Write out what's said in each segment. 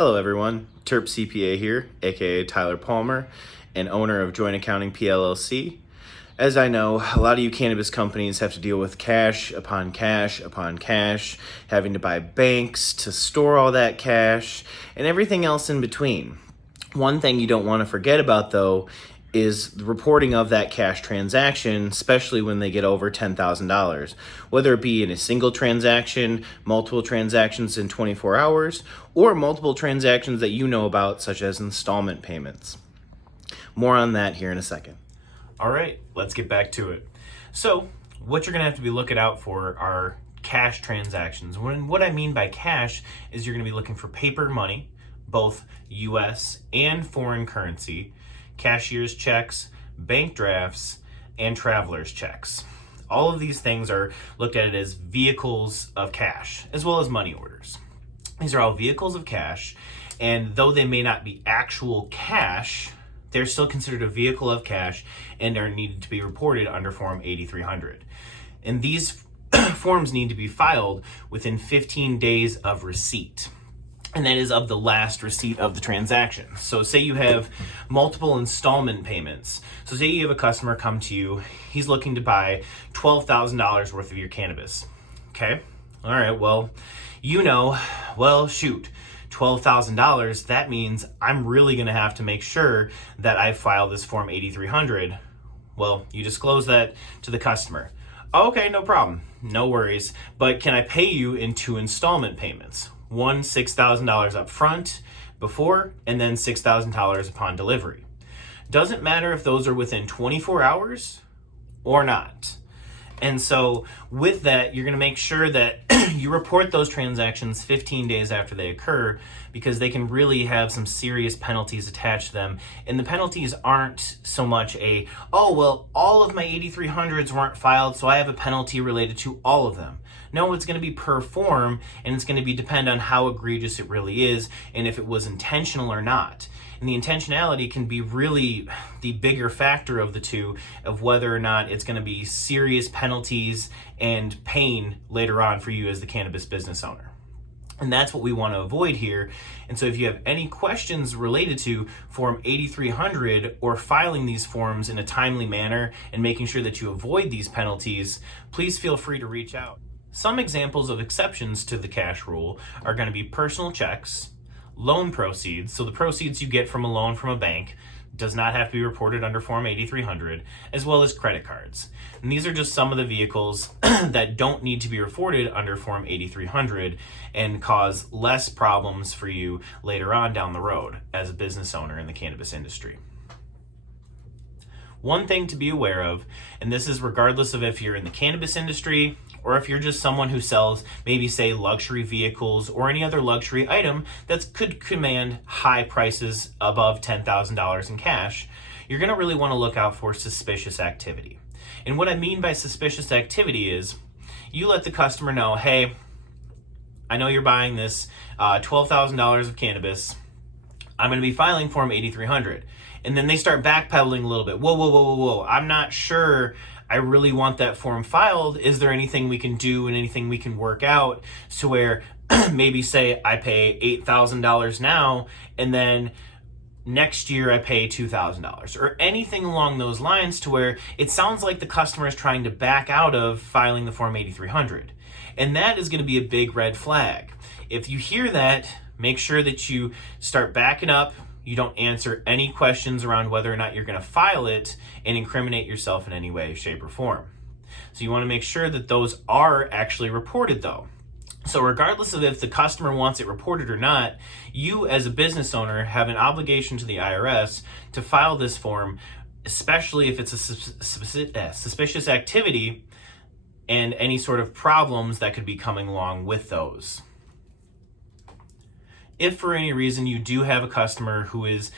Hello everyone, Terp CPA here, aka Tyler Palmer, and owner of Joint Accounting PLLC. As I know, a lot of you cannabis companies have to deal with cash upon cash upon cash, having to buy banks to store all that cash, and everything else in between. One thing you don't want to forget about though is the reporting of that cash transaction, especially when they get over $10,000, whether it be in a single transaction, multiple transactions in 24 hours, or multiple transactions that you know about, such as installment payments. More on that here in a second. All right, let's get back to it. So, what you're gonna have to be looking out for are cash transactions. What I mean by cash is you're gonna be looking for paper money, both US and foreign currency, cashier's checks, bank drafts, and traveler's checks. All of these things are looked at as vehicles of cash, as well as money orders. These are all vehicles of cash, and though they may not be actual cash, they're still considered a vehicle of cash and are needed to be reported under Form 8300. And these forms need to be filed within 15 days of receipt. And that is of the last receipt of the transaction. So say you have multiple installment payments. So say you have a customer come to you, he's looking to buy $12,000 worth of your cannabis. Okay, all right, well, shoot, $12,000, that means I'm really gonna have to make sure that I file this Form 8300. Well, you disclose that to the customer. Okay, no problem, no worries, but can I pay you in 2 installment payments? One, $6,000 up front before, and then $6,000 upon delivery. Doesn't matter if those are within 24 hours or not. And so with that, you're gonna make sure that you report those transactions 15 days after they occur, because they can really have some serious penalties attached to them. And the penalties aren't so much all of my 8300s weren't filed, so I have a penalty related to all of them. No, it's gonna be per form, and it's gonna depend on how egregious it really is, and if it was intentional or not. And the intentionality can be really the bigger factor of the two, of whether or not it's gonna be serious penalties and pain later on for you as the cannabis business owner. And that's what we want to avoid here. And so if you have any questions related to Form 8300 or filing these forms in a timely manner and making sure that you avoid these penalties, please feel free to reach out. Some examples of exceptions to the cash rule are going to be personal checks, loan proceeds, so the proceeds you get from a loan from a bank does not have to be reported under Form 8300, as well as credit cards. And these are just some of the vehicles that don't need to be reported under Form 8300 and cause less problems for you later on down the road as a business owner in the cannabis industry. One thing to be aware of, and this is regardless of if you're in the cannabis industry or if you're just someone who sells maybe say luxury vehicles or any other luxury item that could command high prices above $10,000 in cash, you're gonna really wanna look out for suspicious activity. And what I mean by suspicious activity is you let the customer know, hey, I know you're buying this $12,000 of cannabis. I'm gonna be filing Form 8300. And then they start backpedaling a little bit. Whoa. I'm not sure I really want that form filed. Is there anything we can do and anything we can work out to where maybe say I pay $8,000 now and then next year I pay $2,000 or anything along those lines to where it sounds like the customer is trying to back out of filing the Form 8300. And that is going to be a big red flag. If you hear that, make sure that you start backing up. You don't answer any questions around whether or not you're going to file it and incriminate yourself in any way, shape, or form. So you want to make sure that those are actually reported though. So regardless of if the customer wants it reported or not, you as a business owner have an obligation to the IRS to file this form, especially if it's a suspicious activity and any sort of problems that could be coming along with those. If for any reason you do have a customer who is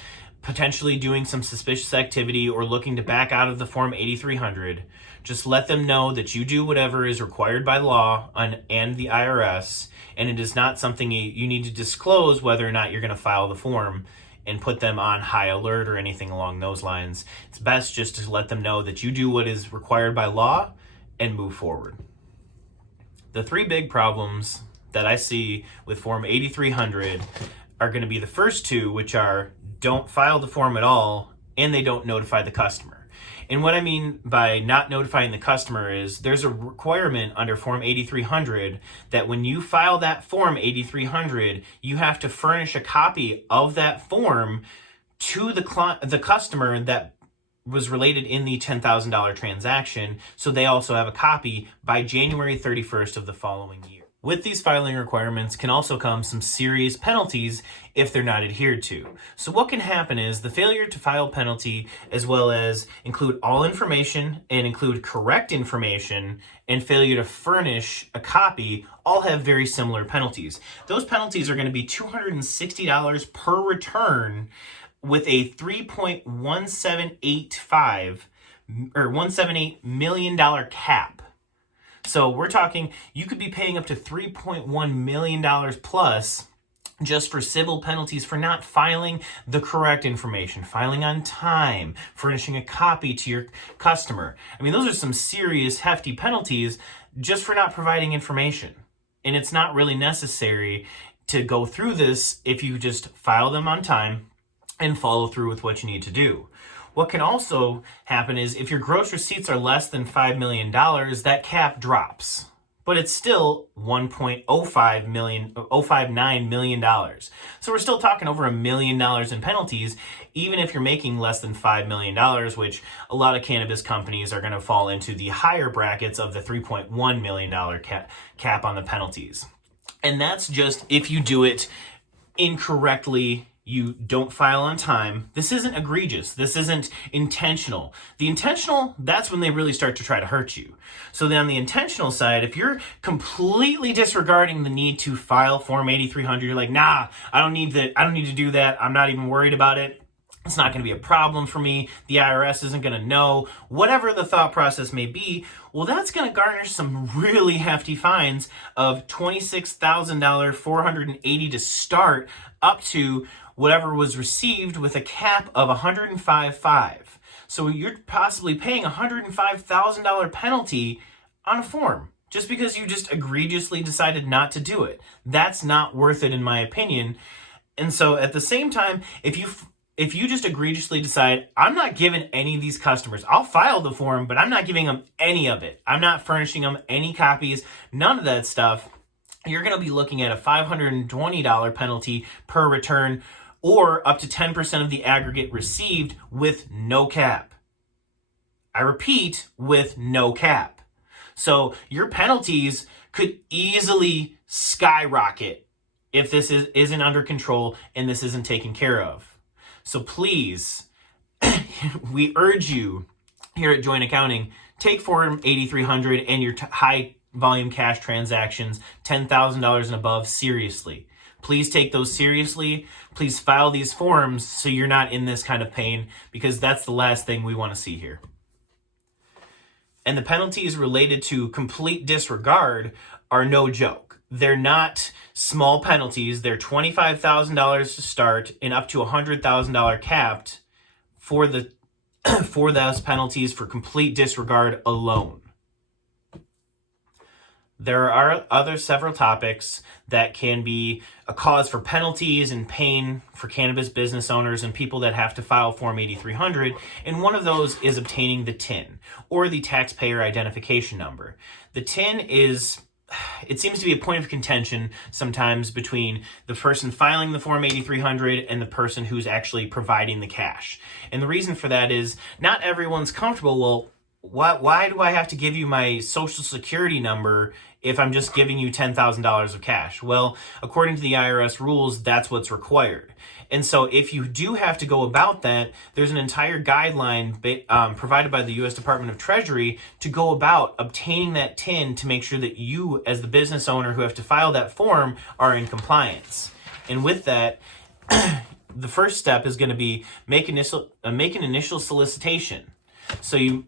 potentially doing some suspicious activity or looking to back out of the Form 8300, just let them know that you do whatever is required by law and the IRS, and it is not something you need to disclose whether or not you're going to file the form and put them on high alert or anything along those lines. It's best just to let them know that you do what is required by law and move forward. The 3 big problems that I see with Form 8300 are going to be the first two, which are don't file the form at all and they don't notify the customer. And what I mean by not notifying the customer is there's a requirement under Form 8300 that when you file that Form 8300, you have to furnish a copy of that form to the customer that was related in the $10,000 transaction, so they also have a copy by January 31st of the following year. With these filing requirements can also come some serious penalties if they're not adhered to. So what can happen is the failure to file penalty, as well as include all information and include correct information, and failure to furnish a copy, all have very similar penalties. Those penalties are going to be $260 per return with a $178 million cap. So we're talking, you could be paying up to $3.1 million plus just for civil penalties for not filing the correct information, filing on time, furnishing a copy to your customer. I mean, those are some serious hefty penalties just for not providing information. And it's not really necessary to go through this if you just file them on time and follow through with what you need to do. What can also happen is if your gross receipts are less than $5 million, that cap drops. But it's still $1.059 million. So we're still talking over $1 million in penalties, even if you're making less than $5 million, which a lot of cannabis companies are going to fall into the higher brackets of the $3.1 million cap on the penalties. And that's just if you do it incorrectly. You don't file on time. This isn't egregious. This isn't intentional. The intentional, that's when they really start to try to hurt you. So then on the intentional side, if you're completely disregarding the need to file Form 8300, you're like, nah, I don't need to do that. I'm not even worried about it. It's not going to be a problem for me. The IRS isn't going to know. Whatever the thought process may be, well, that's going to garnish some really hefty fines of $26,000, $480 to start, up to whatever was received with a cap of $105,500. So you're possibly paying $105,000 penalty on a form just because you just egregiously decided not to do it. That's not worth it in my opinion. And so at the same time, if you just egregiously decide, I'm not giving any of these customers, I'll file the form, but I'm not giving them any of it. I'm not furnishing them any copies, none of that stuff. You're going to be looking at a $520 penalty per return, or up to 10% of the aggregate received with no cap. I repeat, with no cap. So your penalties could easily skyrocket if this isn't under control and this isn't taken care of. So please, we urge you here at Joint Accounting, take Form 8300 and your high volume cash transactions, $10,000 and above, seriously. Please take those seriously. Please file these forms so you're not in this kind of pain, because that's the last thing we want to see here. And the penalties related to complete disregard are no joke. They're not small penalties. They're $25,000 to start and up to $100,000 capped for those penalties for complete disregard alone. There are several topics that can be a cause for penalties and pain for cannabis business owners and people that have to file Form 8300, and one of those is obtaining the TIN, or the taxpayer identification number. The TIN it seems to be a point of contention sometimes between the person filing the Form 8300 and the person who's actually providing the cash. And the reason for that is not everyone's comfortable, well, why do I have to give you my social security number if I'm just giving you $10,000 of cash? Well, according to the IRS rules, that's what's required. And so if you do have to go about that, there's an entire guideline provided by the U.S. Department of Treasury to go about obtaining that TIN to make sure that you, as the business owner who have to file that form, are in compliance. And with that, the first step is going to be make an initial solicitation. So you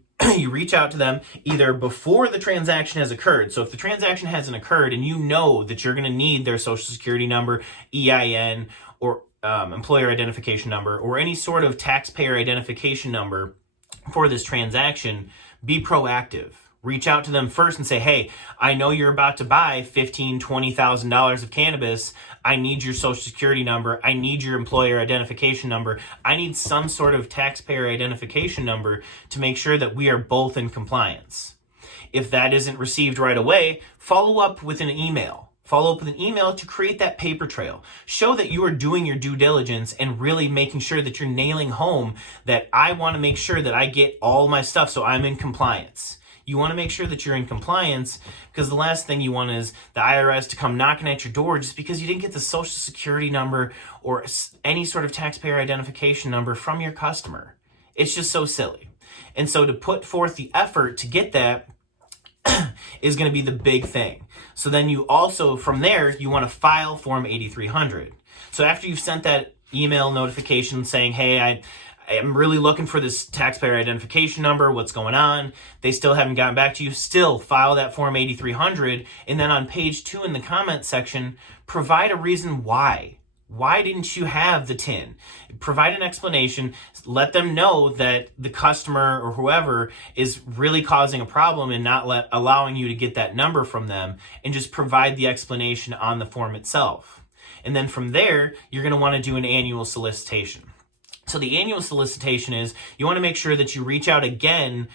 reach out to them either before the transaction has occurred. So if the transaction hasn't occurred and you know that you're going to need their social security number, EIN, or employer identification number, or any sort of taxpayer identification number for this transaction, be proactive. Reach out to them first and say, hey, I know you're about to buy $15,000, $20,000 of cannabis. I need your social security number. I need your employer identification number. I need some sort of taxpayer identification number to make sure that we are both in compliance. If that isn't received right away, follow up with an email. Follow up with an email to create that paper trail. Show that you are doing your due diligence and really making sure that you're nailing home that I want to make sure that I get all my stuff so I'm in compliance. You want to make sure that you're in compliance, because the last thing you want is the IRS to come knocking at your door just because you didn't get the social security number or any sort of taxpayer identification number from your customer. It's just so silly. And so to put forth the effort to get that is going to be the big thing. So then you also, from there, you want to file Form 8300. So after you've sent that email notification saying, hey, I'm really looking for this taxpayer identification number, what's going on? They still haven't gotten back to you. Still file that Form 8300. And then on page 2 in the comment section, provide a reason why. Why didn't you have the TIN? Provide an explanation. Let them know that the customer or whoever is really causing a problem and not allowing you to get that number from them, and just provide the explanation on the form itself. And then from there, you're going to want to do an annual solicitation. So the annual solicitation is you want to make sure that you reach out again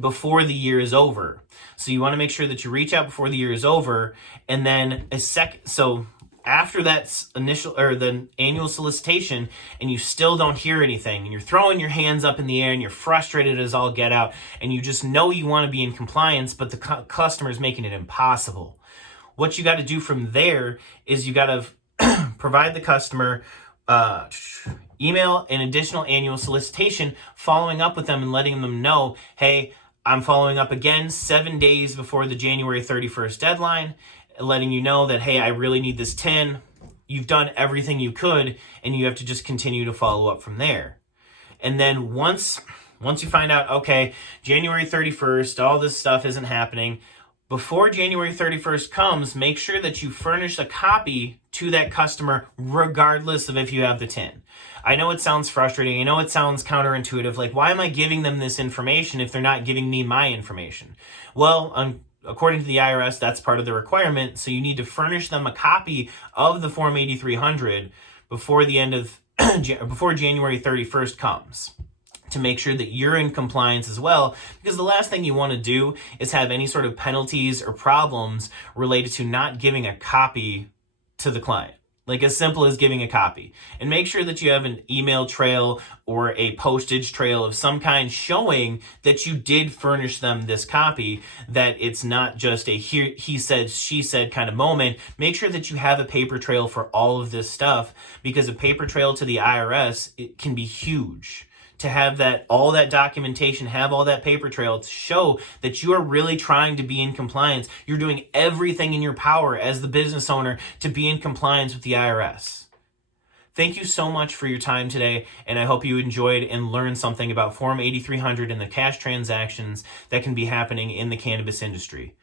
before the year is over. So you want to make sure that you reach out before the year is over, and then so after that initial or the annual solicitation and you still don't hear anything and you're throwing your hands up in the air and you're frustrated as all get out and you just know you want to be in compliance, but the customer is making it impossible. What you got to do from there is you got to provide the customer email an additional annual solicitation, following up with them and letting them know, hey, I'm following up again 7 days before the January 31st deadline, letting you know that, hey, I really need this TIN. You've done everything you could, and you have to just continue to follow up from there. And then once you find out, okay, January 31st, all this stuff isn't happening, before January 31st comes, make sure that you furnish a copy to that customer regardless of if you have the TIN. I know it sounds frustrating. I know it sounds counterintuitive. Like, why am I giving them this information if they're not giving me my information? Well, according to the IRS, that's part of the requirement. So you need to furnish them a copy of the Form 8300 before the end of before January 31st comes, to make sure that you're in compliance as well, because the last thing you want to do is have any sort of penalties or problems related to not giving a copy to the client. Like, as simple as giving a copy. And make sure that you have an email trail or a postage trail of some kind showing that you did furnish them this copy, that it's not just a he said, she said kind of moment. Make sure that you have a paper trail for all of this stuff, because a paper trail to the IRS, it can be huge. To have that, all that documentation, have all that paper trail to show that you are really trying to be in compliance. You're doing everything in your power as the business owner to be in compliance with the IRS. Thank you so much for your time today, and I hope you enjoyed and learned something about Form 8300 and the cash transactions that can be happening in the cannabis industry.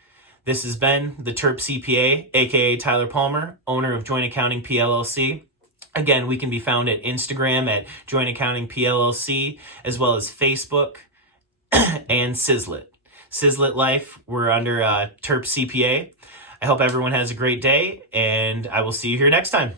This has been the Terp CPA, aka Tyler Palmer, owner of Joint Accounting PLLC. Again, we can be found at Instagram at Joint Accounting PLLC, as well as Facebook and Sizzlet. Sizzlet Life, we're under Terp CPA. I hope everyone has a great day, and I will see you here next time.